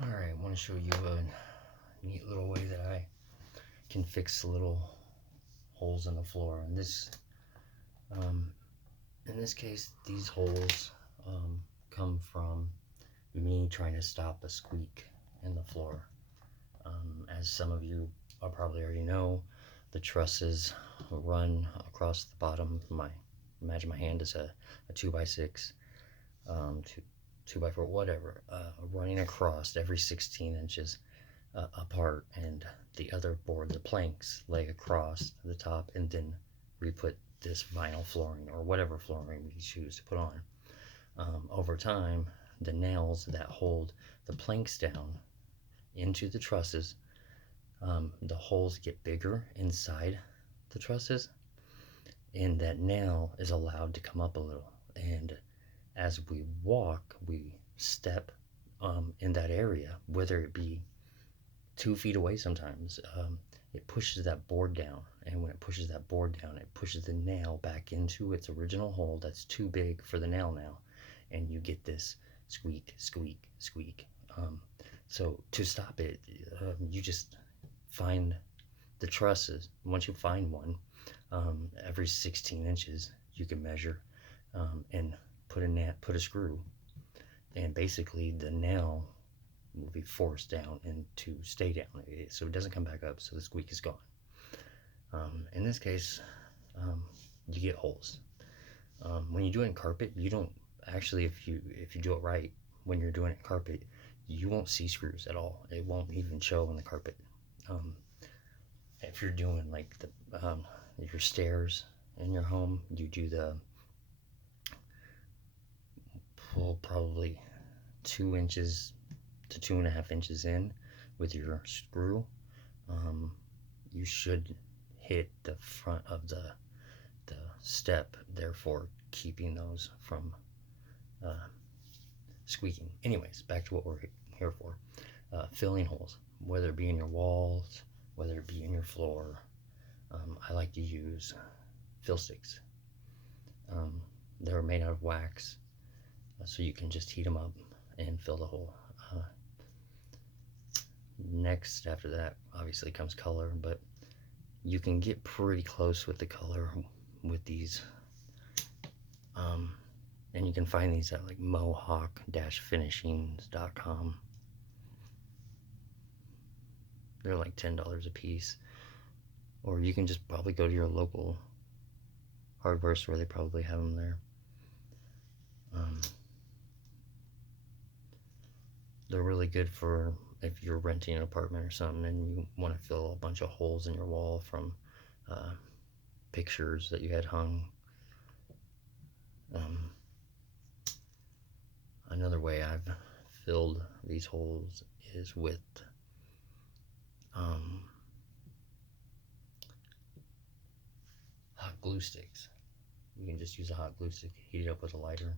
Alright, I want to show you a neat little way that I can fix little holes in the floor. And in this case, these holes come from me trying to stop a squeak in the floor. As some of you probably already know, the trusses run across the bottom. Imagine my hand is a 2x6, 2x4, whatever, running across every 16 inches apart, and the other board, the planks, lay across the top, and then we put this vinyl flooring or whatever flooring we choose to put on. Over time, the nails that hold the planks down into the trusses, the holes get bigger inside the trusses, and that nail is allowed to come up a little. And as we walk, we step in that area, whether it be 2 feet away sometimes. It pushes that board down, and when it pushes that board down, it pushes the nail back into its original hole that's too big for the nail now, and you get this squeak, squeak, squeak. So to stop it, you just find the trusses. Once you find one, every 16 inches you can measure, and put a screw, and basically the nail will be forced down and to stay down, so it doesn't come back up, so the squeak is gone. In this case, you get holes. When you do it in carpet, you don't actually, if you do it right, when you're doing it in carpet, you won't see screws at all. It won't even show in the carpet. If you're doing like your stairs in your home, you do the pull probably 2 inches to 2.5 inches in with your screw. You should hit the front of the step, therefore keeping those from squeaking. Anyways, back to what we're here for. Filling holes, whether it be in your walls, whether it be in your floor. I like to use fill sticks. They're made out of wax, so you can just heat them up and fill the hole. Next, after that, obviously comes color, but you can get pretty close with the color with these. And you can find these at like Mohawk-finishings.com. They're like $10 a piece. Or you can just probably go to your local hardware store. They probably have them there. They're really good for if you're renting an apartment or something and you want to fill a bunch of holes in your wall from pictures that you had hung. Another way I've filled these holes is with hot glue sticks. You can just use a hot glue stick, heat it up with a lighter,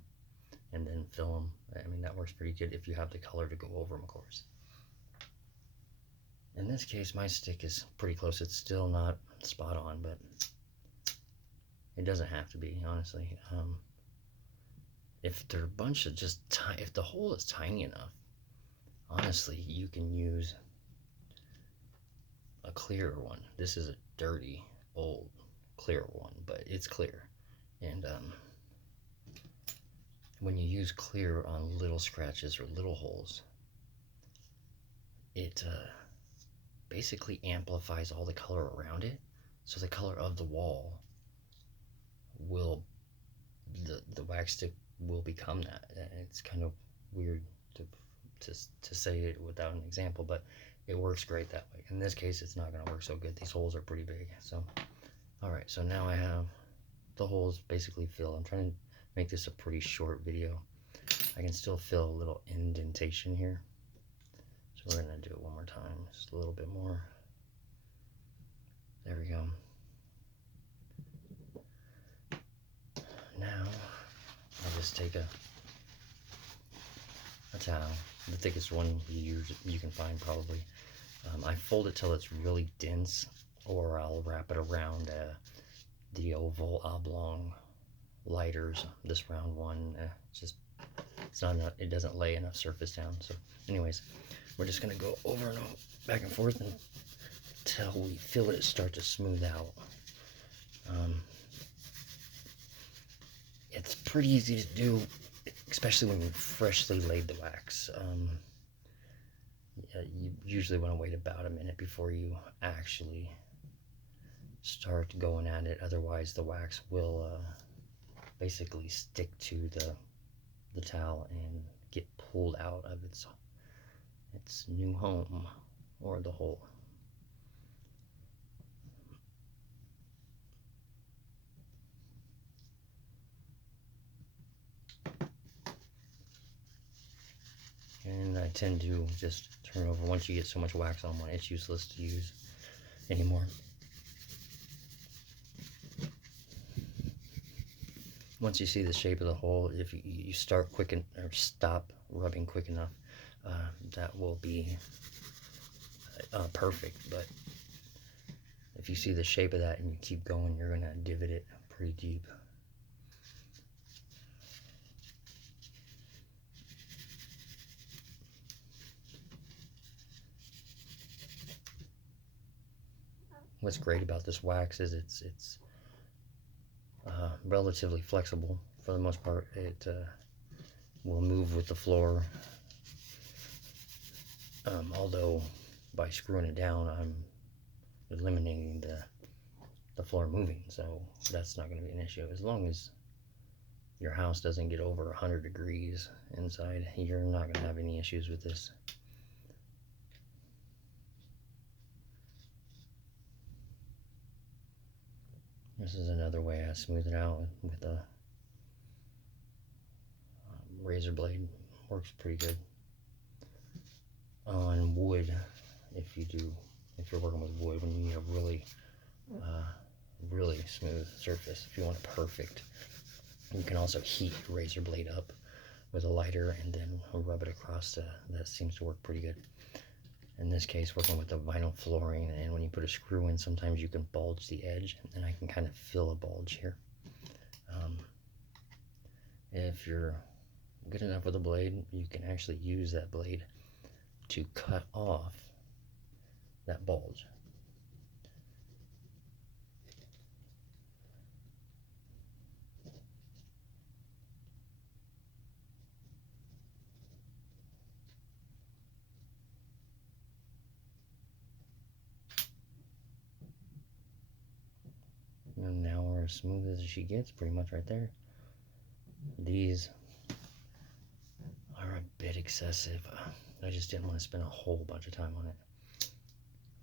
and then fill them. I mean, that works pretty good if you have the color to go over them, of course. In this case, my stick is pretty close. It's still not spot on, but it doesn't have to be, honestly. If they're a bunch of just if the hole is tiny enough, honestly, you can use a clearer one. This is a dirty, old, clear one, but it's clear. And when you use clear on little scratches or little holes, it basically amplifies all the color around it, so the color of the wall will, the wax stick will become that. It's kind of weird to say it without an example, but it works great that way. In this case, it's not going to work so good. These holes are pretty big. So alright, so now I have the holes basically filled. I'm trying to make this a pretty short video. I can still fill a little indentation here, so we're going to do it one more time, just a little bit more. There we go. Now I'll just take a towel, the thickest one you can find probably. I fold it till it's really dense, or I'll wrap it around the oval oblong lighters. This round one, just it's not enough, it doesn't lay enough surface down. So anyways, we're just gonna go over and over, back and forth until we feel it start to smooth out. It's pretty easy to do, especially when you freshly laid the wax. You usually want to wait about a minute before you actually start going at it. Otherwise, the wax will basically stick to the towel and get pulled out of its new home or the hole. And I tend to just turn over. Once you get so much wax on one, it's useless to use anymore. Once you see the shape of the hole, if you start quick or stop rubbing quick enough, that will be perfect. But if you see the shape of that and you keep going, you're gonna divot it pretty deep. What's great about this wax is it's relatively flexible for the most part. It will move with the floor. Although by screwing it down, I'm eliminating the floor moving, so that's not going to be an issue. As long as your house doesn't get over 100 degrees inside, you're not going to have any issues with this. This is another way I smooth it out with a razor blade. Works pretty good on wood. If you're working with wood, when you need a really smooth surface, if you want it perfect, you can also heat your razor blade up with a lighter and then rub it across. That seems to work pretty good. In this case, working with the vinyl flooring, and when you put a screw in, sometimes you can bulge the edge, and I can kind of fill a bulge here. If you're good enough with a blade, you can actually use that blade to cut off that bulge. And now we're as smooth as she gets, pretty much right there. These are a bit excessive. I just didn't want to spend a whole bunch of time on it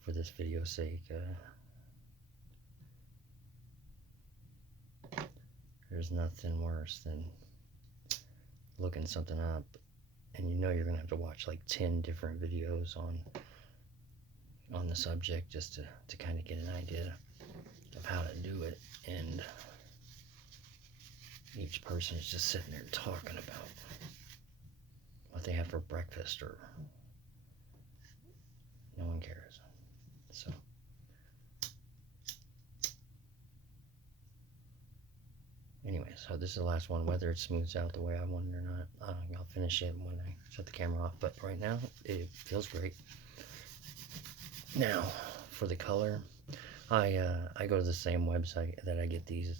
for this video's sake. There's nothing worse than looking something up and you know you're gonna have to watch like 10 different videos on the subject just to kind of get an idea of how to do it, and each person is just sitting there talking about what they had for breakfast, or no one cares. So anyway, so this is the last one. Whether it smooths out the way I want it or not, I'll finish it when I shut the camera off, but right now it feels great. Now for the color, I go to the same website that I get these,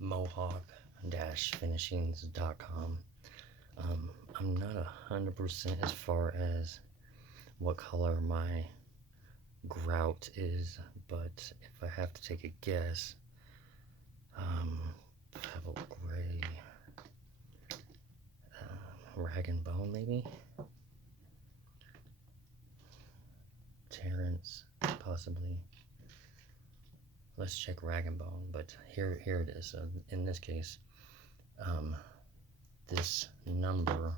Mohawk-finishings.com. I'm not 100% as far as what color my grout is, but if I have to take a guess, pebble gray, rag and bone maybe, Terrence possibly. Let's check rag and bone, but here it is. In this case, this number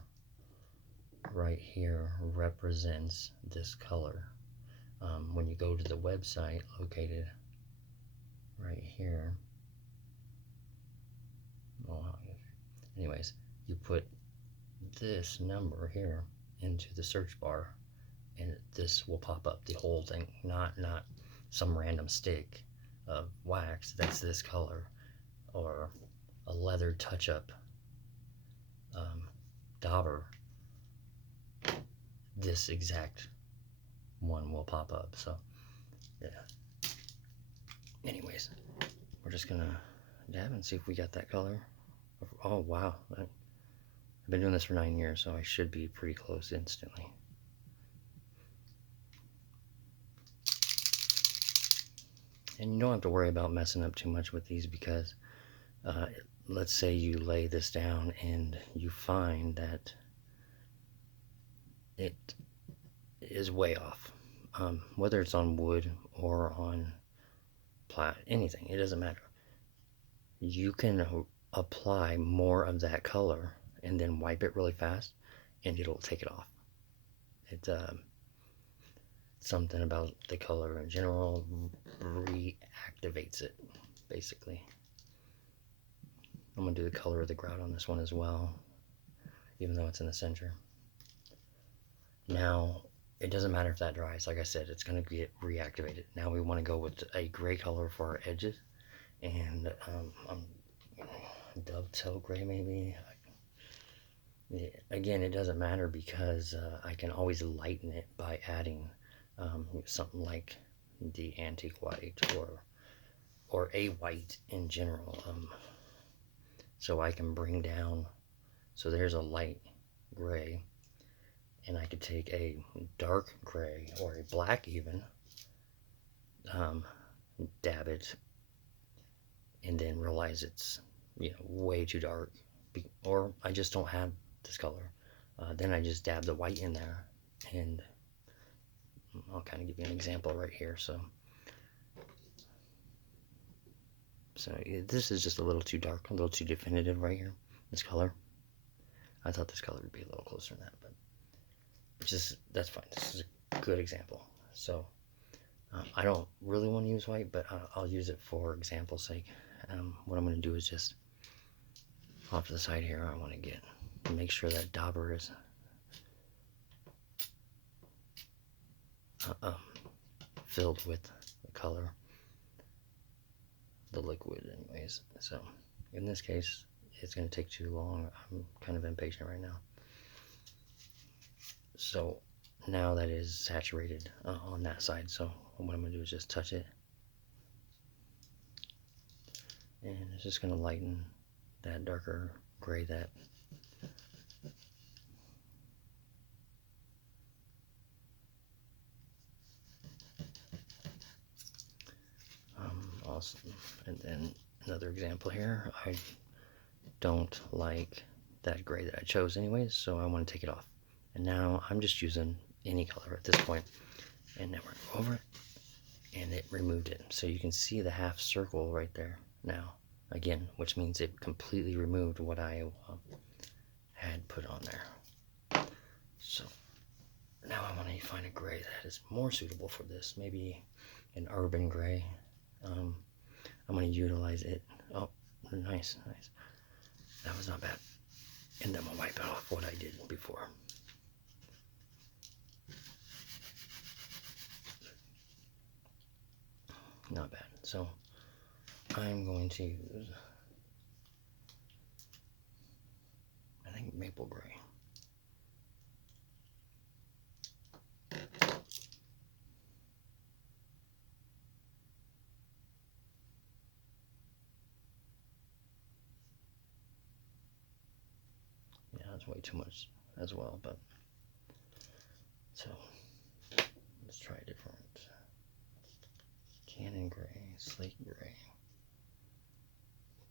right here represents this color. When you go to the website located right here, anyways, you put this number here into the search bar and this will pop up, the whole thing, not some random stick of wax that's this color, or a leather touch-up dauber, this exact one will pop up. So yeah. Anyways, we're just gonna dab and see if we got that color. Oh wow, I've been doing this for 9 years, so I should be pretty close instantly. And you don't have to worry about messing up too much with these, because let's say you lay this down and you find that it is way off. Whether it's on wood or on anything, it doesn't matter. You can apply more of that color and then wipe it really fast, and it'll take it off. It's something about the color in general reactivates it, basically. I'm gonna do the color of the grout on this one as well, even though it's in the center. Now, it doesn't matter if that dries. Like I said, it's gonna get reactivated. Now we want to go with a gray color for our edges, and dovetail gray maybe. Again, it doesn't matter, because I can always lighten it by adding something like the antique white or a white in general. So I can bring down, so there's a light gray, and I could take a dark gray or a black even, dab it, and then realize it's way too dark, or I just don't have this color. Then I just dab the white in there, and I'll kind of give you an example right here. So this is just a little too dark, a little too definitive right here, this color. I thought this color would be a little closer than that, but that's fine. This is a good example. So I don't really want to use white, but I'll use it for example's sake. What I'm going to do is just off to the side here, I want to make sure that dauber is filled with the color, the liquid anyways. So in this case, it's going to take too long. I'm kind of impatient right now. So now that is saturated on that side, so what I'm going to do is just touch it, and it's just going to lighten that darker gray that awesome. And then another example here, I don't like that gray that I chose anyways, so I want to take it off. And now I'm just using any color at this point, and then we're going to go over it, and it removed it. So you can see the half circle right there now, again, which means it completely removed what I had put on there. So now I want to find a gray that is more suitable for this, maybe an urban gray. I'm going to utilize it. Oh, nice. That was not bad. And then we'll wipe it off what I did before. Not bad. So I'm going to use, I think, maple gray. Yeah, that's way too much as well, but so let's try a different cannon gray, slate gray,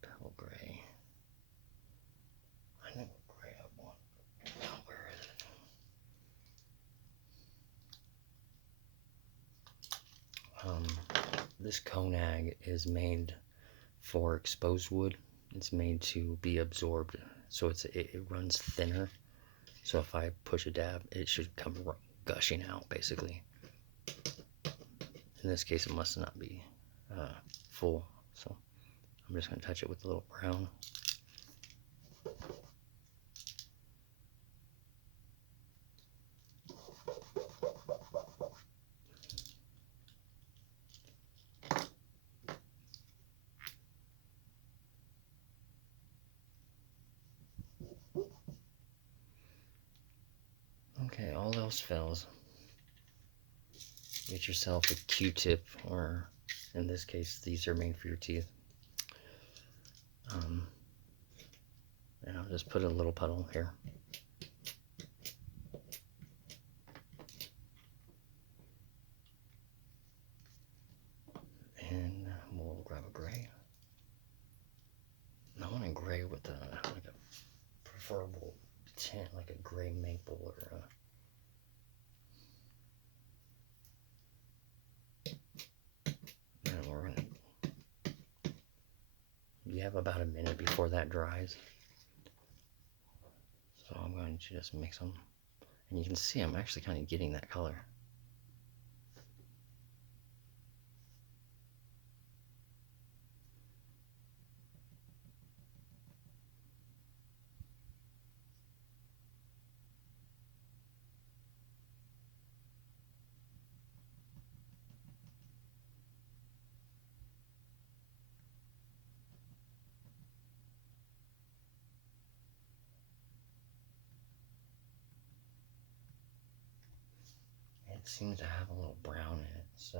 pebble gray. I know what gray I want. Oh, where is it? This Konag is made for exposed wood. It's made to be absorbed, so it runs thinner. So if I push a dab, it should come gushing out, basically. In this case, it must not be full, so I'm just going to touch it with a little brown. Okay, all else fails. Get yourself a Q-tip, or in this case, these are made for your teeth. And I'll just put a little puddle here. And we'll grab a gray. I want a gray with like a preferable tint, like a gray maple or a... And we're gonna... You have about a minute before that dries. So I'm going to just mix them. And you can see I'm actually kind of getting that color. It seems to have a little brown in it, so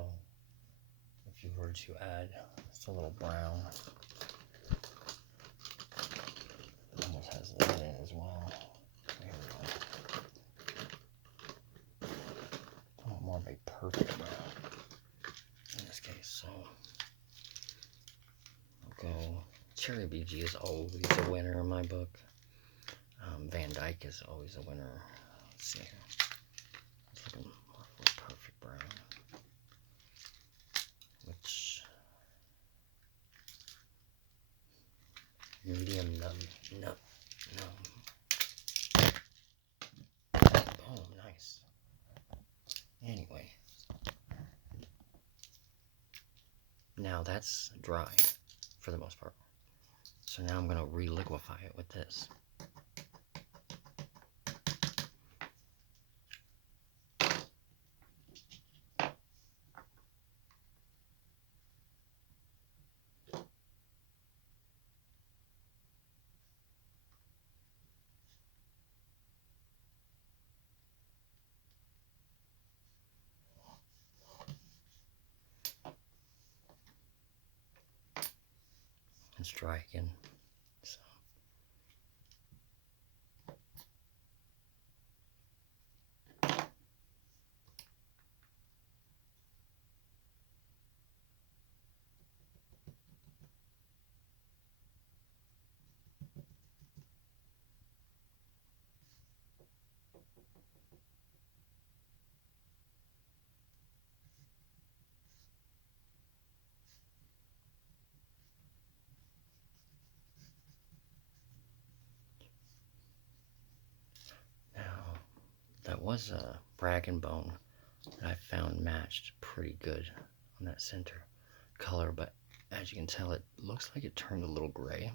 if you were to add just a little brown, it almost has that in it as well. There we go. I want more of a perfect brown in this case, so I'll go. Cherry BG is always a winner in my book. Van Dyke is always a winner. Let's see here. Let's look more for a perfect brown. Which medium nub. Oh, nice. Anyway, now that's dry for the most part. So now I'm going to reliquify it with this. It's dry again. So. Now, that was a brag and bone that I found matched pretty good on that center color, but as you can tell, it looks like it turned a little gray,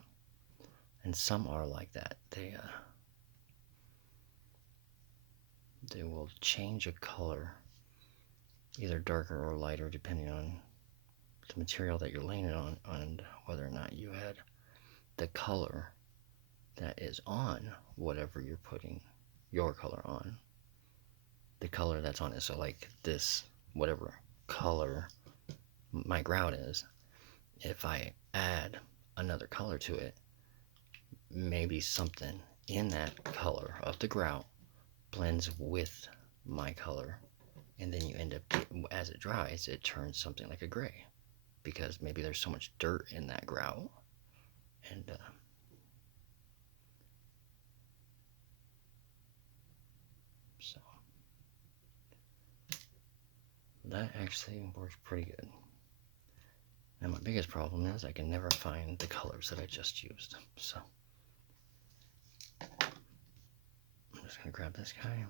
and some are like that. They will change a color, either darker or lighter, depending on the material that you're laying it on and whether or not you had the color that is on whatever you're putting your color on. The color that's on it. So like this, whatever color my grout is, if I add another color to it, maybe something in that color of the grout blends with my color, and then you end up, as it dries, it turns something like a gray, because maybe there's so much dirt in that grout. And so that actually works pretty good. And my biggest problem is I can never find the colors that I just used. So I'm just gonna grab this guy.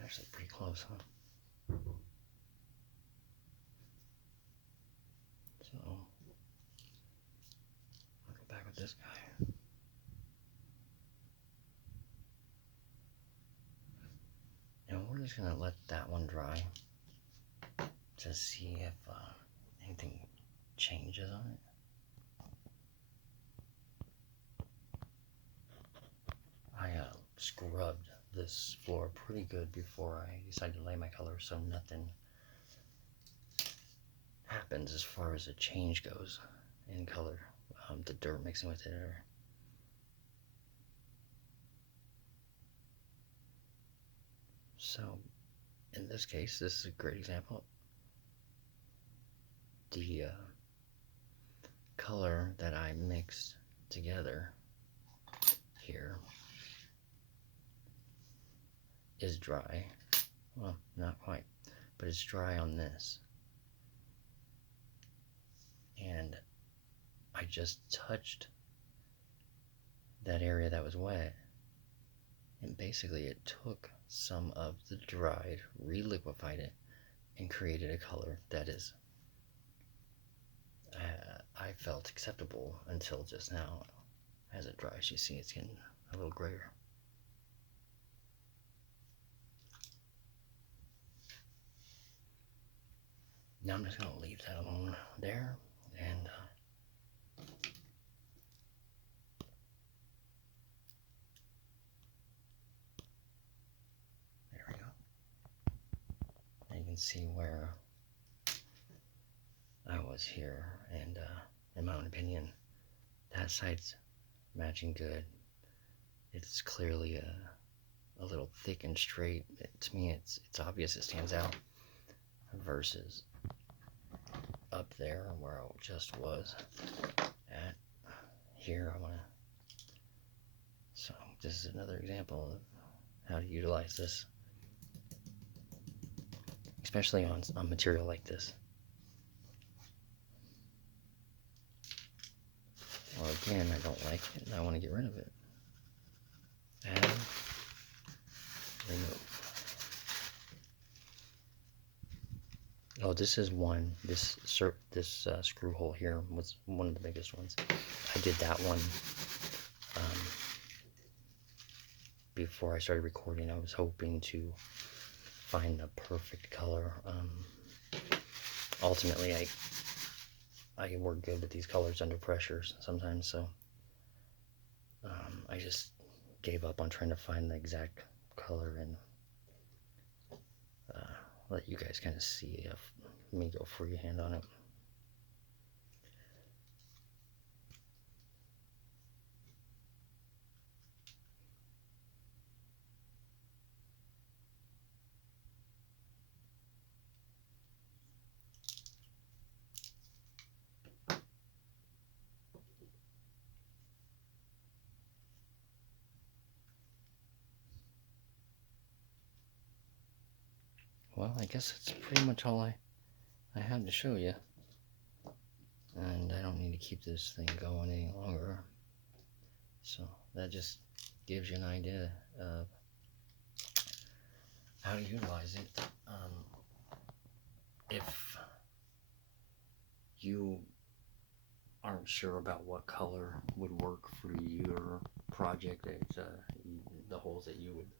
Actually pretty close, huh? So this guy. And we're just gonna let that one dry to see if anything changes on it. I scrubbed this floor pretty good before I decided to lay my color, so nothing happens as far as a change goes in color. The dirt mixing with it. So in this case, this is a great example. The color that I mixed together here is dry. Well, not quite, but it's dry on this. And I just touched that area that was wet, and basically it took some of the dried, reliquefied it, and created a color that is I felt acceptable until just now. As it dries, you see it's getting a little grayer. Now I'm just going to leave that alone there, and there we go. Now you can see where I was here, and in my own opinion, that side's matching good. It's clearly a little thick and straight. To me, it's obvious it stands out versus up there where I just was at. Here I want to, so this is another example of how to utilize this, especially on material like this. Well, again, I don't like it and I want to get rid of it. Add, remove. Oh, this is one. This screw hole here was one of the biggest ones. I did that one before I started recording. I was hoping to find the perfect color. Ultimately, I work good with these colors under pressure sometimes, so I just gave up on trying to find the exact color and let you guys kind of see me go freehand on it. Well, I guess that's pretty much all I had to show you. And I don't need to keep this thing going any longer. So that just gives you an idea of how to utilize it. If you aren't sure about what color would work for your project, that the holes that you would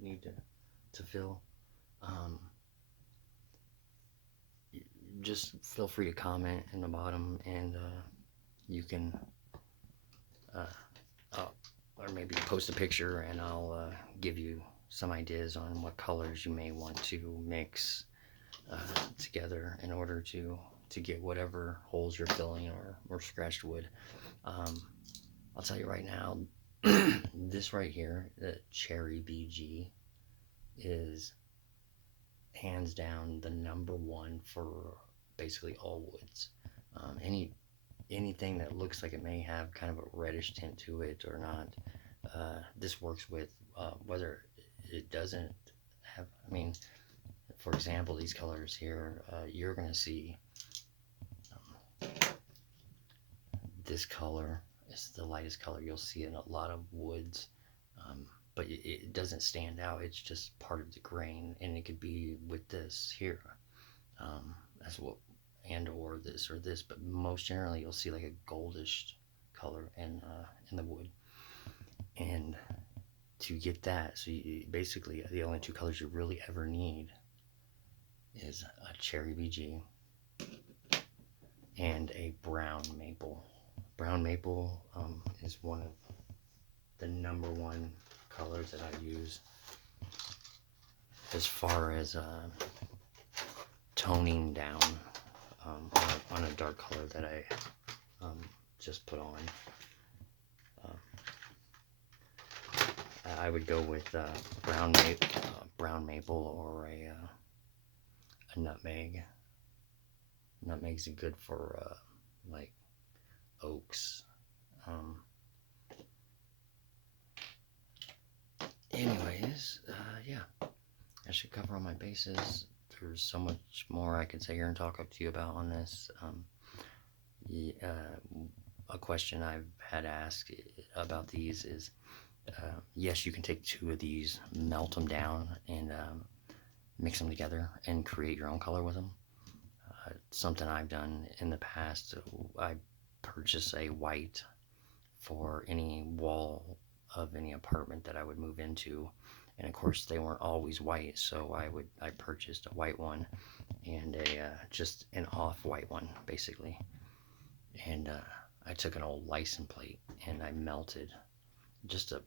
need to fill, just feel free to comment in the bottom, and you can or maybe post a picture and I'll give you some ideas on what colors you may want to mix together in order to get whatever holes you're filling or scratched wood. I'll tell you right now, this right here, the Cherry BG, is hands down the #1 for basically all woods. Anything that looks like it may have kind of a reddish tint to it or not, this works with. Whether it doesn't have, I mean, for example, these colors here, you're going to see this color is the lightest color you'll see in a lot of woods, but it doesn't stand out. It's just part of the grain, and it could be with this here, as well, and or this, but most generally you'll see like a goldish color in the wood. And to get that, so basically the only two colors you really ever need is a cherry BG and a brown maple. Brown maple is one of the #1 colors that I use as far as toning down on a dark color that I just put on. I would go with brown maple or a nutmeg. Nutmeg's good for like oaks. Anyways, yeah, I should cover all my bases. There's so much more I could say here and talk to you about on this. A question I've had asked about these is, yes, you can take 2 of these, melt them down, and mix them together and create your own color with them. Something I've done in the past, I purchased a white for any wall of any apartment that I would move into, and of course they weren't always white, so I purchased a white one and just an off-white one basically, and I took an old license plate and I melted just a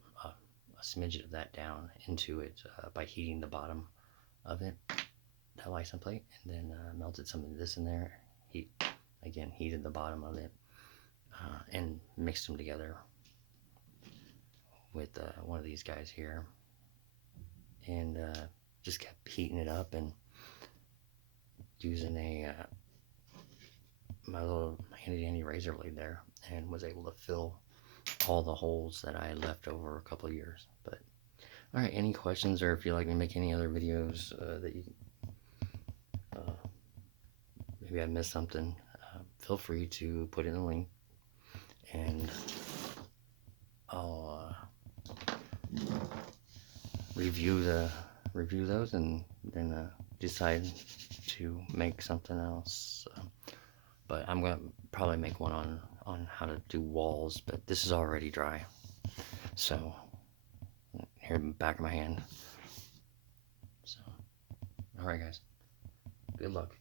smidget of that down into it by heating the bottom of it, that license plate, and then melted some of this in there, heated the bottom of it, and mixed them together with one of these guys here, and just kept heating it up and using my little handy dandy razor blade there, and was able to fill all the holes that I left over a couple of years. But all right, any questions, or if you'd like me to make any other videos that you maybe I missed something, feel free to put in a link, and I'll review those, and then decide to make something else. But I'm gonna probably make one on how to do walls, but this is already dry, so here in the back of my hand. So all right guys, good luck.